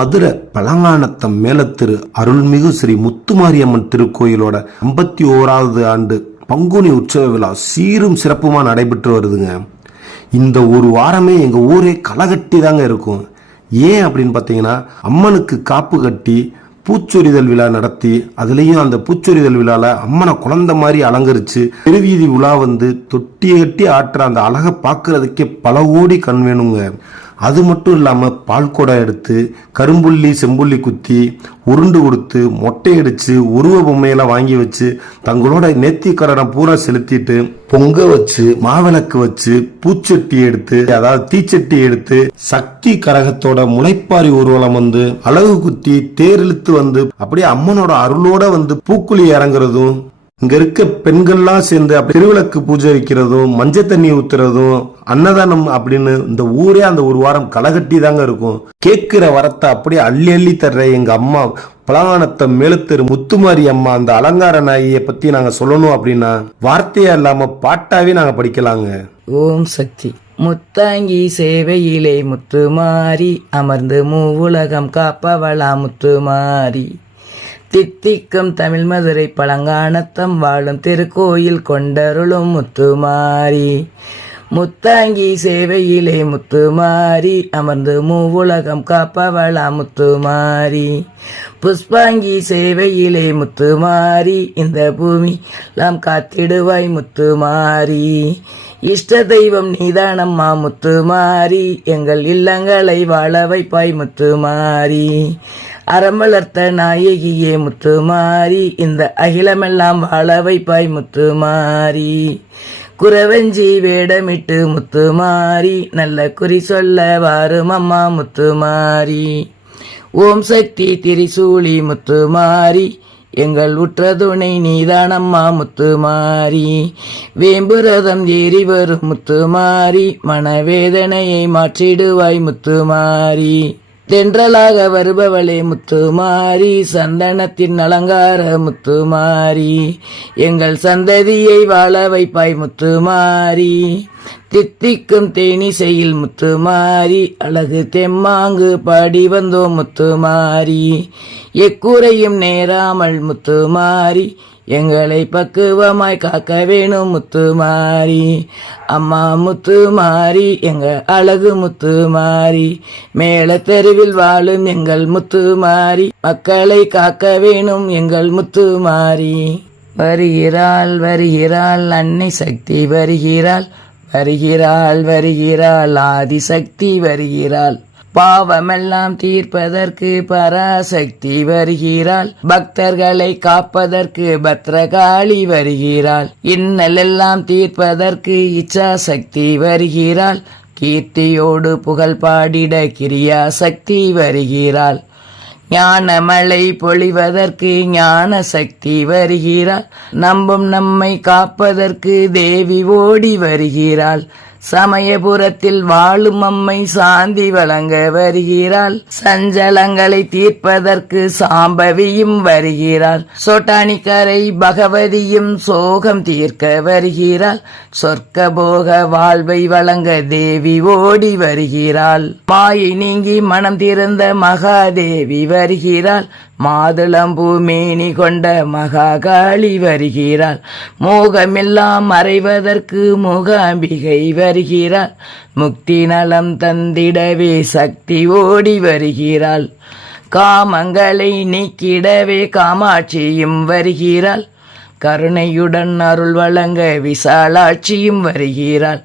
மதுரை பழங்கானத்தம் மேலத்திரு அருள்மிகு ஸ்ரீ முத்துமாரியம்மன் திருக்கோயிலோட ஐம்பத்தி ஓராவது ஆண்டு பங்குனி உற்சவ விழா சீரும் சிறப்புமா நடைபெற்று வருதுங்க. இந்த ஒரு வாரமே எங்க ஊரே களைகட்டி தாங்க இருக்கும். ஏன் அப்படின்னு பார்த்தீங்கன்னா அம்மனுக்கு காப்பு கட்டி பூச்சொரிதல் விழா நடத்தி அதுலேயும் அந்த பூச்சொரிதல் விழால அம்மனை குழந்தை மாதிரி அலங்கரிச்சு பெருவீதி உலா வந்து தொட்டி கட்டி ஆட்டுற அந்த அழகை பார்க்கறதுக்கே பல கோடி கண் வேணுங்க. அது மட்டும் இல்லாமல் பால் குடம் எடுத்து கரும்புள்ளி செம்புள்ளி குத்தி உருண்டு கொடுத்து மொட்டை அடித்து உருவ பொம்மையெல்லாம் வாங்கி வச்சு தங்களோட நேர்த்தி பூரா செலுத்திட்டு பொங்க வச்சு மாவிளக்கு வச்சு பூச்சட்டி எடுத்து அதாவது தீச்சட்டி எடுத்து சக்தி கரகத்தோட முளைப்பாரி ஊர்வலம் வந்து அழகு குத்தி தேர் இழுத்து வந்து அப்படியே அம்மனோட அருளோட வந்து பூக்குழி இறங்குறதும் இங்க இருக்க பெண்கள்லாம் சேர்ந்து அப்படி திருவிளக்கு பூஜை வைக்கிறதும் மஞ்சள் தண்ணி ஊத்துறதும் அன்னதானம் அப்படின்னு இந்த ஊரே அந்த ஒரு வாரம் களகட்டி தாங்க இருக்கும். கேட்கிற வரத்தை அப்படியே அள்ளி அள்ளி தர்ற எங்க அம்மா பலகானத்தை மேலுத்தெரு முத்துமாரி அம்மா அந்த அலங்கார நாயியை பத்தி நாங்க சொல்லணும் அப்படின்னா வார்த்தையா இல்லாம பாட்டாவே நாங்க படிக்கலாங்க. ஓம் சக்தி. முத்தாங்கி சேவையிலே முத்துமாரி அமர்ந்து மூவுலகம் காப்பவளா முத்துமாரி. தித்திக்கும் தமிழ் மதுரை பழங்கானத்தம் வாழும் திருக்கோயில் கொண்டருளும் முத்துமாரி. முத்தாங்கி சேவையிலே முத்துமாரி அமர்ந்து மூவுலகம் காப்பவளா முத்துமாரி. புஷ்பாங்கி சேவையிலே முத்துமாரி இந்த பூமி நாம் காத்திடுவாய் முத்துமாரி. இஷ்ட தெய்வம் நீதானம்மா முத்துமாரி எங்கள் இல்லங்களை வாழ வைப்பாய் முத்துமாரி. அறமலர்த்த நாயகியே முத்துமாரி இந்த அகிலமெல்லாம் வாழ வைப்பாய் முத்துமாரி. குறவஞ்சி வேடமிட்டு முத்துமாரி நல்ல குறி சொல்ல வாரும் அம்மா முத்துமாரி. ஓம் சக்தி திரிசூலி முத்துமாரி எங்கள் உற்ற துணை நீதானம்மா முத்துமாரி. வேம்புரதம் ஏறி வரும் முத்துமாரி மனவேதனையை மாற்றிடுவாய் முத்துமாரி. தென்றலாக வருபவளே முத்துமாரி சந்தனத்தின் அலங்கார முத்துமாரி. எங்கள் சந்ததியை வாழ வைப்பாய் முத்துமாரி. தித்திக்கும் தேனிசையில் முத்துமாரி அழகு தெம்மாங்கு பாடி வந்தோம் முத்துமாரி. எக்கூரையும் நேராமல் முத்துமாரி எங்களை பக்குவமாய் காக்க வேணும் முத்துமாரி. அம்மா முத்துமாரி எங்க அழகு முத்துமாரி. மேல தெருவில் வாழும் எங்கள் முத்துமாரி. மக்களை காக்க வேணும் எங்கள் முத்துமாரி. வருகிறாள் வருகிறாள் அன்னை சக்தி வருகிறாள். வருகிறாள் வருகிறாள் ஆதிசக்தி வருகிறாள். பாவமெல்லாம் தீர்ப்பதற்கு பராசக்தி வருகிறாள். பக்தர்களை காப்பதற்கு பத்ரகாளி வருகிறாள். இன்னலெல்லாம் தீர்ப்பதற்கு இச்சாசக்தி வருகிறாள். கீர்த்தியோடு புகழ் பாடிட கிரியா சக்தி வருகிறாள். ஞானமழை பொழிவதற்கு ஞான சக்தி வருகிறாள். நம்பும் நம்மை காப்பதற்கு தேவி ஓடி வருகிறாள். சமயபுரத்தில் வாழும் அம்மை சாந்தி வழங்க வருகிறாள். சஞ்சலங்களை தீர்ப்பதற்கு சாம்பவியும் வருகிறாள். சோட்டானிக்கரை பகவதியும் சோகம் தீர்க்க வருகிறாள். சொர்க்க போக வாழ்வை வழங்க தேவி ஓடி வருகிறாள். மாயை நீங்கி மனம் திறந்த மகாதேவி வருகிறாள். மாதுளம்பூ மேனி கொண்ட மகாகாளி வருகிறாள். மோகமெல்லாம் மறைவதற்கு மூகாம்பிகை வருகிறாள். முக்தி நலம் தந்திடவே சக்தி ஓடி வருகிறாள். காமங்களை நீக்கிடவே காமாட்சியும் வருகிறாள். கருணையுடன் அருள் வழங்க விசாலாட்சியும் வருகிறாள்.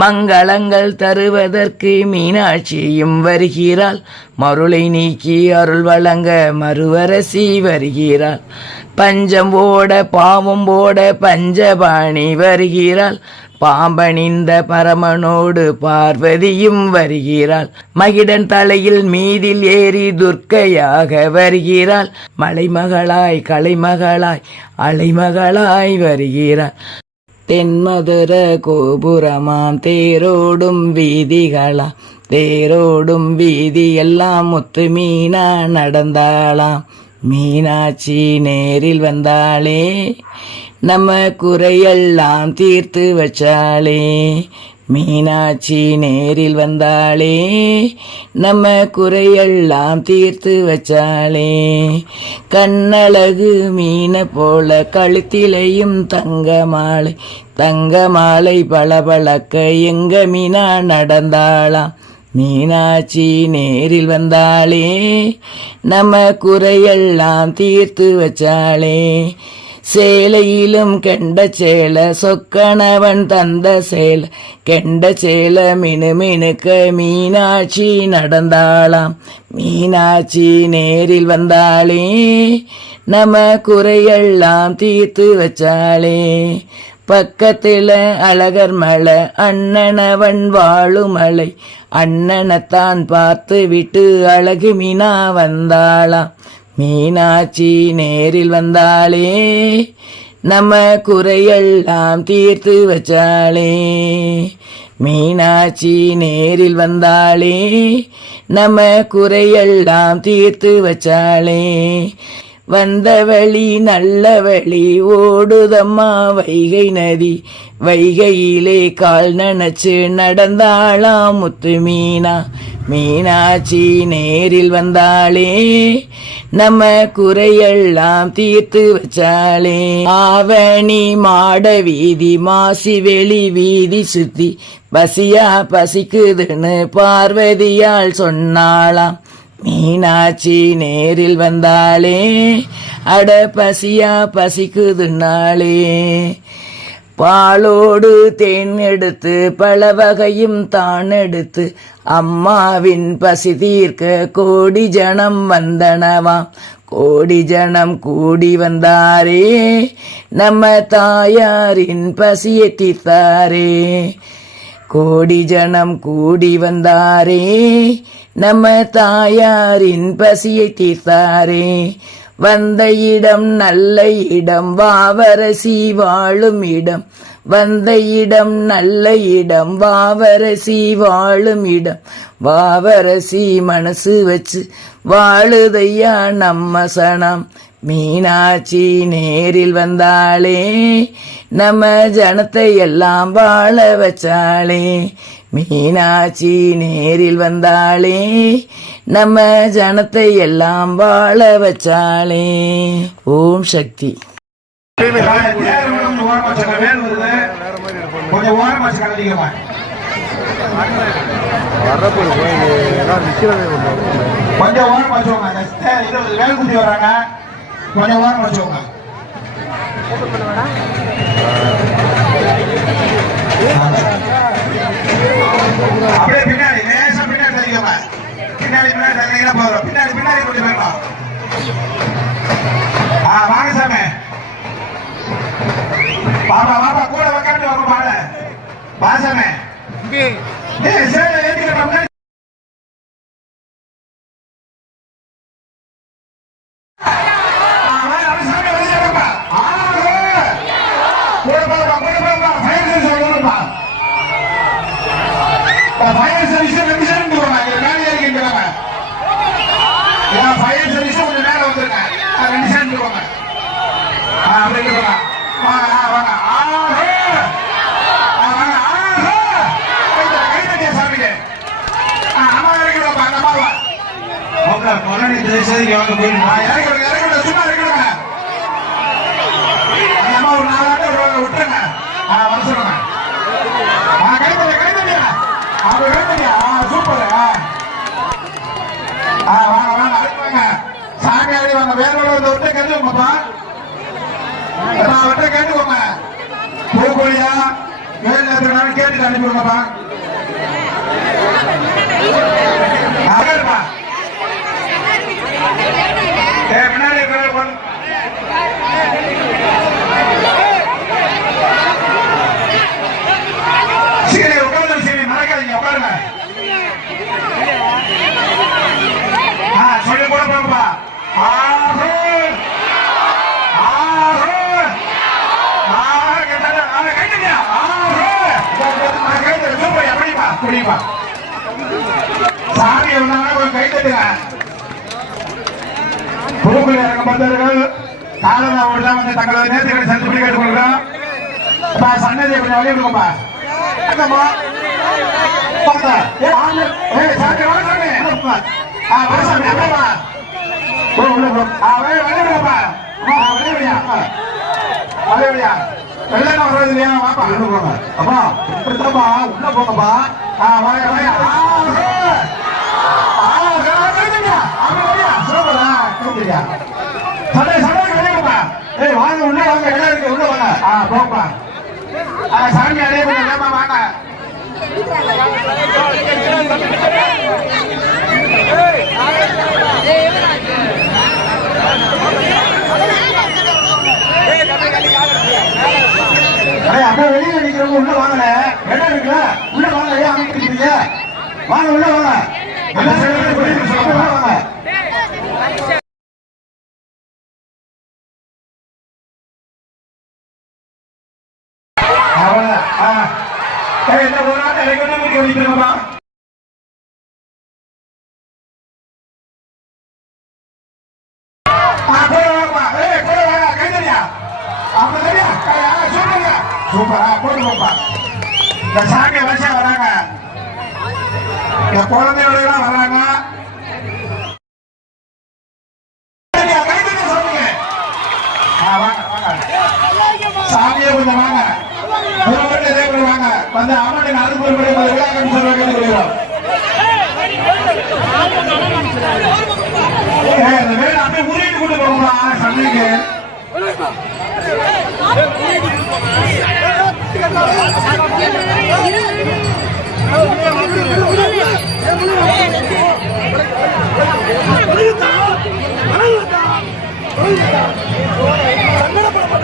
மங்களங்கள் தருவதற்கு மீனாட்சியும் வருகிறாள். மருளை நீக்கி அருள் வழங்க மறுவரசி வருகிறாள். பஞ்சம் ஓட பாவம் ஓட பஞ்சபாணி வருகிறாள். பாம்பணிந்த பரமனோடு பார்வதியும் வருகிறாள். மகிடன் தலையில் மீதில் ஏறி துர்க்கையாக வருகிறாள். மலைமகளாய் கலைமகளாய் அலைமகளாய் வருகிறாள். தென்மதுர கோபுரமாம் தேரோடும் வீதிகளா. தேரோடும் வீதி எல்லாம் முத்து மீனா நடந்தாளாம். மீனாட்சி நேரில் வந்தாளே. நம்ம குறையெல்லாம் தீர்த்து வச்சாளே. மீனாட்சி நேரில் வந்தாளே. நம்ம குறையெல்லாம் தீர்த்து வச்சாளே. கண்ணழகு மீனை போல கழுத்திலையும் தங்க மாலை தங்க மாலை பளபளக்க எங்க மீனா நடந்தாளாம் மீனாட்சி நேரில் வந்தாளே. நம்ம குறையெல்லாம் தீர்த்து வச்சாளே. சேலையிலும் கெண்ட சேல சொக்கணவன் தந்த சேல. கெண்ட சேல மினு மினுக்க மீனாட்சி நடந்தாளாம். மீனாட்சி நேரில் வந்தாளே நம்ம குறையெல்லாம் தீர்த்து வச்சாளே. பக்கத்தில் அழகர் மலை அண்ணனவன் வாழும் மலை. அண்ணனைத்தான் பார்த்து விட்டு அழகு மீனா வந்தாளாம். மீனாட்சி நேரில் வந்தாளே நம்ம குறையெல்லாம் தீர்த்து வச்சாளே. மீனாட்சி நேரில் வந்தாளே நம்ம குறையெல்லாம் தீர்த்து வச்சாளே. வந்த வழி நல்ல வழி ஓடுதம்மா வைகை நதி. வைகையிலே கால் நனைச்சு நடந்தாளாம் முத்து மீனா மீனாட்சி நேரில் வந்தாளே நம்ம குறையெல்லாம் தீர்த்து வச்சாளே. ஆவணி மாட வீதி மாசி வெளி வீதி சுத்தி. பசியா பசிக்குதுன்னு பார்வதியால் சொன்னாளாம். மீனாட்சி நேரில் வந்தாலே அட பசியா பசிக்குதுனாளே பாலோடு தேன் எடுத்து பல வகையும் தான் எடுத்து அம்மாவின் பசி தீர்க்க கோடி ஜனம் வந்தனவாம் கோடி ஜனம் கூடி வந்தாரே நம்ம தாயாரின் பசியை தீர்த்தாரே. கோடி ஜனம் கூடி வந்தாரே நம்ம தாயாரின் பசியை தீர்த்தாரே. வந்த இடம் நல்ல இடம் வாவரசி வாழும் இடம். வந்த இடம் நல்ல இடம் வாவரசி வாழும் இடம். வாவரசி மனசு வச்சு வாழுதையா நம்ம சனம். மீனாட்சி நேரில் வந்தாளே நம்ம ஜனத்தை எல்லாம் வாழ வச்சாளே. மீனாட்சி நேரில் வந்தாளே நம்ம ஜனத்தை எல்லாம் வாழ வச்சாளே. ஓம் சக்தி. கொஞ்சம் கொஞ்சம் வராங்க. கொஞ்சம் பாசாமே ஏய் சரி ஏத்திக்கிறேன் முன்னாடி ஃபயர் சர்வீஸ் ரெண்டு சைடு போவாங்க இதுல மேலே ஏறிக்கிட்டு ஃபயர் சர்வீஸ் கொஞ்சம் மேல வந்துருங்க ஆ, ரெண்டு சைடு போவாங்க ஆ அப்படியே போலாம் வாங்க ஆ, வாங்க ஆஹே! ஆ, வாங்க ஆஹே! கை தட்டு, கை தட்டியா சாமிக்கு ஆ, அம்மா இறக்கிடுவாங்க அந்த அம்மாவை ஓகே முன்னாடி வாங்க போயிருங்க இறக்கி சும்மா இறக்கி அம்மா ஒரு நாலு ஆண்டு விட்டுருங்க. வர சொல்லுங்க. ஆ கை கை அவங்க கை ஆ சூப்பர் ஆ. வாங்க வாங்க அடுத்து வாங்க. வாங்க. வேலோட வந்து விட்டு கேட்டுக்கோங்கப்பா அப்பா. கேட்டுக்கோங்க பூக்கோழியா வேலை கேட்டு அனுப்பி விடுங்கப்பா அகர்ப்பா ஏ முன்னாடி இருக்கிற பொண்ணு சீனி உட்கார்ந்து சீனி மறக்காதீங்க உட்காருங்க ஆ சொல்லி கூட போங்கப்பா ஆறு ஆறு ஆறு கேட்டாரு ஆறு கைத்தடியா ஆறு நான் கைத்தடி சூப்பர் முடியுமா சாமி வந்தாங்கன்னா கொஞ்சம் கைத்தட்டுங்க பூக்குள் இறங்க பக்தர்கள் காலதாவோடு வந்து தங்களது நேர்த்திகளை செலுத்தி கேட்டுக்கொள்கிறோம் அப்பா சன்னதியை கொஞ்சம் வழி இருக்கும்பா என்னம்மா? பாத்தா ஏ ஆளு ஏ சாமி வா சாமி ஆ வா சாமி என்னம்மா? உள்ள போ. ஆ வர்றது இல்லையா? வாப்பா. உள்ள போங்க அப்பா இப்படிதாப்பா உள்ள போங்கப்பா. ஆ வாங்க வாங்க ஆ ஹே. ஆ கரா கரா ஆமா வெளியா சோபரா கேக்குறியா சடை சடை வெளியப்பா ஏய் வாங்க உள்ள வாங்க இடம் இருக்கு உள்ள வாங்க ஆ போப்பா ஆ சாமி அடைய கொஞ்சம் வாங்க அடே அப்படியே வெளியில நிக்கிறவங்க உள்ள வாங்கல இடம் இருக்குல்ல? உள்ள வாங்க ஏன் வாங்க உள்ள வாங்க. வாங்க அவ்வளவுதான். ஆ. ஏய், இந்த ஒரு நாள் எனக்கு ஒண்ணு முடிக்க வைக்கிறோமா சூப்பரா போட்டு போப்பா இந்த சாமி வரிசையா வராங்க இந்த குழந்தையோட எல்லாம் வராங்க கைதடியா, கொஞ்சம் வாங்க முதல்வர்கள் வாங்க வந்து அம்மனின் அருள்புரிபடி விழாக்கம் சொல்ல ஏய், அப்படியே கொண்டு சமைக்கு சங்கடப்பட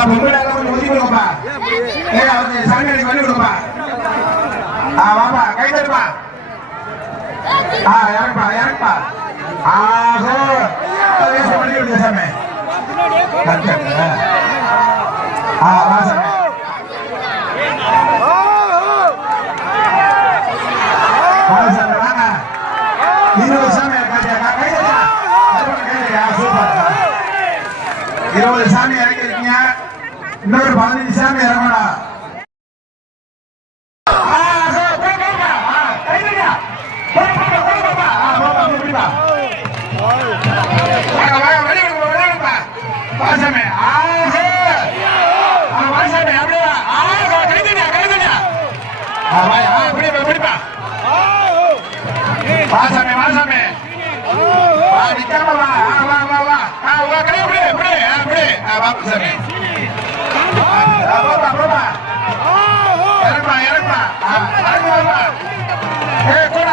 பொம்பளை கொஞ்சம் ஒதுக்கி கொடுங்கப்பா. ஏய், அவருக்கு சாமி அடிக்க வழி ஆ, வாப்பா, கைதட்டுப்பா. ஆ, இறங்குப்பா, இறங்குப்பா. ஆஹோ. பண்ணி சாமி. ஆ. ஆ, வா சாமி. வாங்க சாமி, வாங்க. இருபது சாமி இருக்காச்சு. நான் கைதட்டா. அதுவும் கைதட்டா. சூப்பர். இருபது சாமி இறங்கிருக்கீங்க இன்னொரு பதினஞ்சு சாமி இறங்கணும் ஆ, சோ, போ, போப்பா. ஆ, கைதட்டா. போ, போப்பா, போ, போப்பா. ஆ, போப்பா, போ, பிடிப்பா. வாங்க, வாங்க, வெளிய விடுப்பா, வெளிய விடுப்பா. வா சாமி. ஆஹோ. ஆ, வா சாமி, அப்படியே வா. ஆஹோ, கைதட்டா, கைதட்டா. ஆ, வா, வா வா வா, நிக்காம வா. வா, வா, வா. வா, கையை பிடி, பிடி. ஆ, பிடி. ஆ, வா, சாமி. ஆ, போப்பா, போப்பா. கூட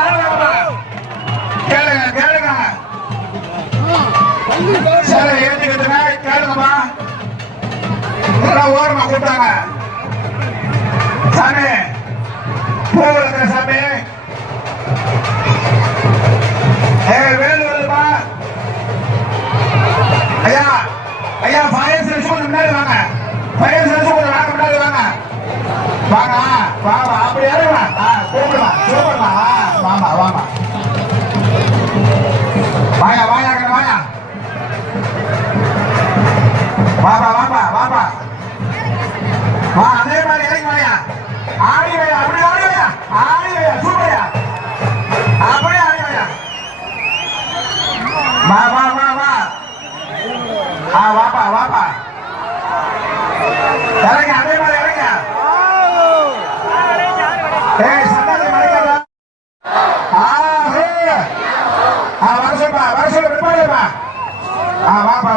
எல்லாம் ஓரமா கூப்பிட்டாங்க. சாமி, பூ சாமி வேலு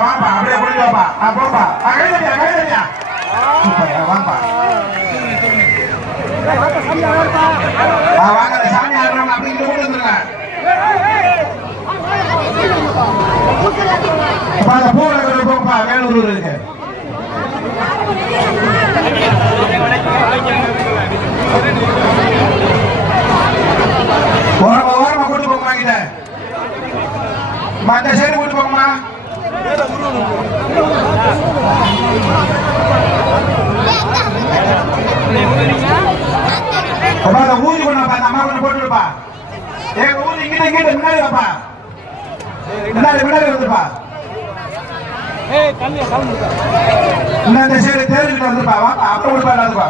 வாப்பா வாப்பா அப்படியே புரிஞ்சு வாப்பா. ஆ போப்பா. ஆ கைதட்டியா கைதட்டியா சூப்பர் வாப்பா ஆ வாங்க அந்த சாமி ஆடுறவங்க அப்படி இங்க கொண்டு வந்துருங்க. அப்பா, அந்த பூ இருக்கிற போப்பா வேலூர் இருக்கு. ஓரமா ஓரமா கூட்டு போங்கம்மா கிட்ட அந்த சைடு கூட்டு போங்கம்மா. அப்பா, அந்த ஊதி கொண்டு வாப்பா, அந்த அம்மா கொண்டு போட்டு விடுப்பா ஊதி இங்கிட்ட இங்கிட்ட முன்னாடி வாப்பா. முன்னாடி முன்னாடி வந்துப்பா இந்த சைடு வாப்பா அப்ப கொடுப்பா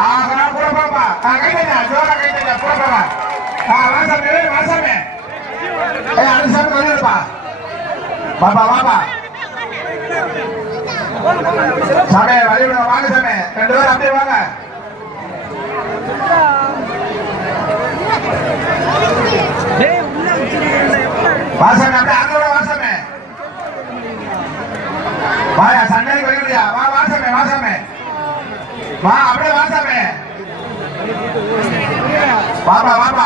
ஆஹா கூட பாப்பா ஆ கைதኛ ஜோரா கைதኛ கூட பாப்பா ஆ வாசாமி ஏய் வாசாமி ஏய் அடுத்த சாமி வந்துடுப்பா பாப்பா வாப்பா. சாமி வழி விடுங்க வாங்க சாமி. ரெண்டு பேரும் அப்படியே வாங்க. வாசாமி அப்படியே அங்க வாசாமி வாயா சண்டைக்கு வா வாசாமி வாசாமி வா அப்படியே வாசாமி வாப்பா வாப்பா.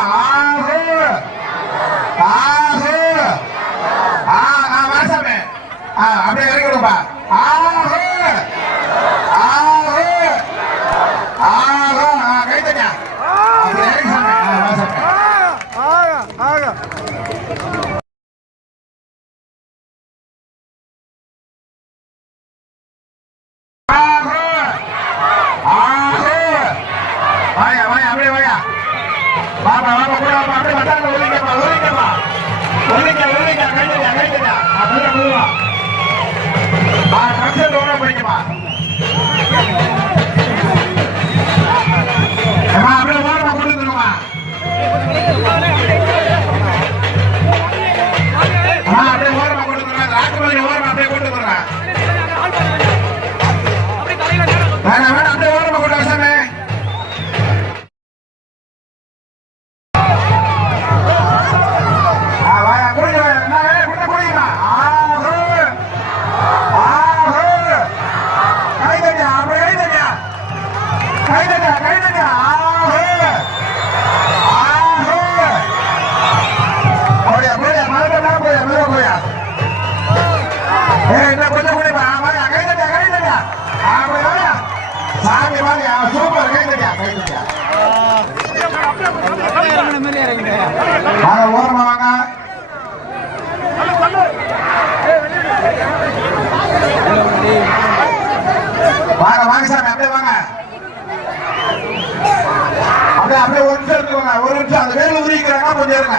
அப்படியே அப்படியே ஒரு நிமிஷம் இருக்குங்க ஒரு நிமிஷம் அந்த வேலை உரிக்கிறாங்க கொஞ்சம் இருங்க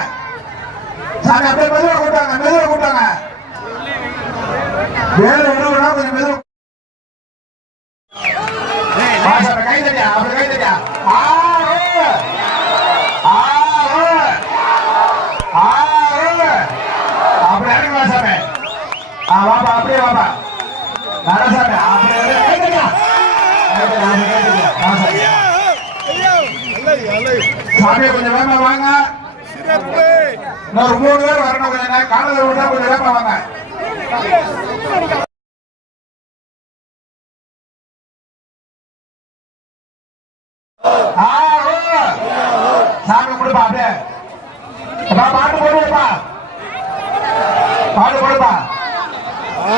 சாமி அப்படியே மெதுவா கூட்டாங்க மெதுவா கூட்டாங்க வேலை உருவனா கொஞ்சம் மெதுவா கை தட்டியா அப்படி கை தட்டியா ஆ வாப்பா அப்படியே வாப்பா நாராசாமி அப்படியே கை தட்டியா கை தட்டியா அப்படி கை தட்டியா வா சாமி சாமி கொஞ்சம் வேகமா வாங்க. இன்னொரு மூணு பேர் வரணும் கொஞ்சம் நேரம். காலையில் விட்டா கொஞ்சம் வேகமா வாங்க. ஆ, ஓ. சாமி கொடுப்பா அப்படியே. பாட்டு போடுப்பா பாட்டு போடுப்பா ஆ,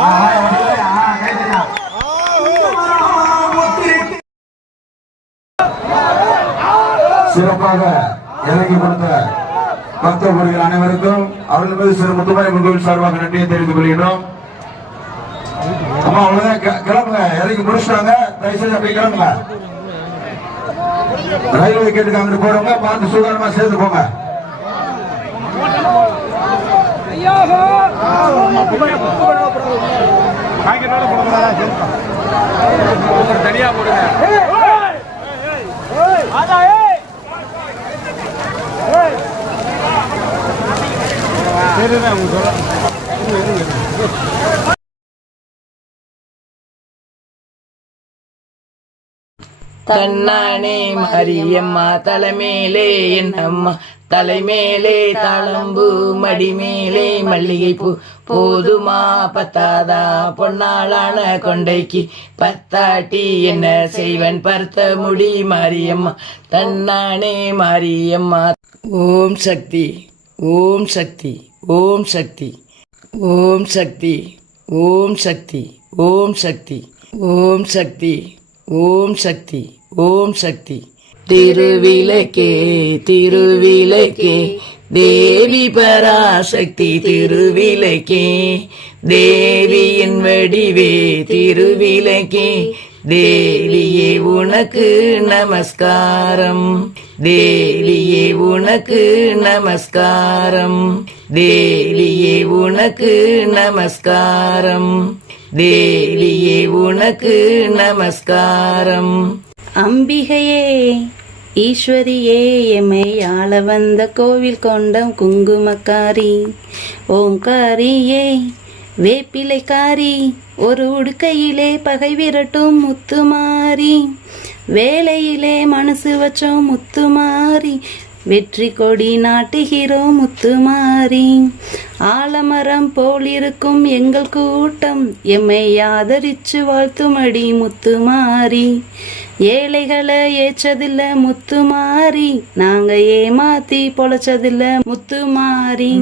ஆ, வந்து, ஆ, கை தட்டியா. சிறப்பாக இறங்கி கொடுத்த பக்தர்கள் அனைவருக்கும் அருள்மிகு சிறு முத்துமாரி கோவில் சார்பாக நன்றியை தெரிவித்துக் கொள்கிறோம் அம்மா அவ்வளவுதான் கி- கிளம்புங்க. இறங்கி முடிச்சிட்டாங்க. தயவுசெய்து கிளம்புங்க. ரயில்வே கேட்டுக்கு அங்கிட்டு போறவங்க பார்த்து சுகாதாரமா சேர்ந்து போங்க. தனியா போடுங்க. தன்னானே மரியம்மா தலைமேலே என் அம்மா. தலைமேலே தாளம்பூ மடிமேலே மல்லிகைப்பூ. போதுமா பத்தாதா பொன்னாளான கொண்டைக்கு. பத்தாட்டி என்ன செய்வன் பருத்த முடி மாரியம்மா. தன்னானே மாரியம்மா. ஓம் சக்தி ஓம் சக்தி. ஓம் சக்தி. ஓம் சக்தி. ஓம் சக்தி. ஓம் சக்தி. ஓம் சக்தி. ஓம் சக்தி. ஓம் சக்தி. திருவிளக்கே திருவிளக்கே தேவி பராசக்தி திருவிளக்கே தேவியின் வடிவே திருவிளக்கே தேவியே உனக்கு நமஸ்காரம் தேவியே உனக்கு நமஸ்காரம். தேவியே உனக்கு நமஸ்காரம். தேவியே உனக்கு நமஸ்காரம். அம்பிகையே ஈஸ்வரியே எமை ஆள வந்த கோவில் கொண்டம் குங்குமக்காரி. ஓங்காரியே வேப்பிலைக்காரி ஒரு உடுக்கையிலே பகை விரட்டும் முத்துமாரி. வேலையிலே மனசு வச்சோம் முத்துமாரி. வெற்றி கொடி நாட்டுகிறோம் முத்துமாரி. ஆலமரம் போலிருக்கும் எங்கள் கூட்டம் எம்மை ஆதரிச்சு வாழ்த்துமடி முத்துமாரி. ஏழைகளை ஏச்சதில்ல முத்துமாரி நாங்க ஏமாத்தி பொழைச்சதில்ல முத்துமாரி.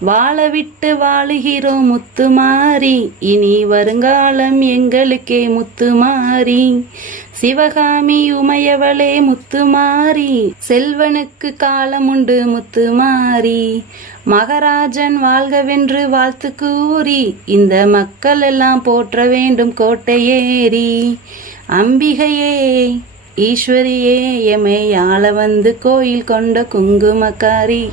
வாழ விட்டு வாழுகிறோம் முத்துமாரி இனி வருங்காலம் எங்களுக்கே முத்துமாரி. சிவகாமி உமையவளே முத்துமாரி செல்வனுக்கு காலம் உண்டு முத்துமாரி மகராஜன் வாழ்கவென்று வாழ்த்து கூறி இந்த மக்கள் எல்லாம் போற்ற வேண்டும் கோட்டையேறி. அம்பிகையே ஈஸ்வரியே எமை ஆள வந்து கோயில் கொண்ட குங்குமக்காரி.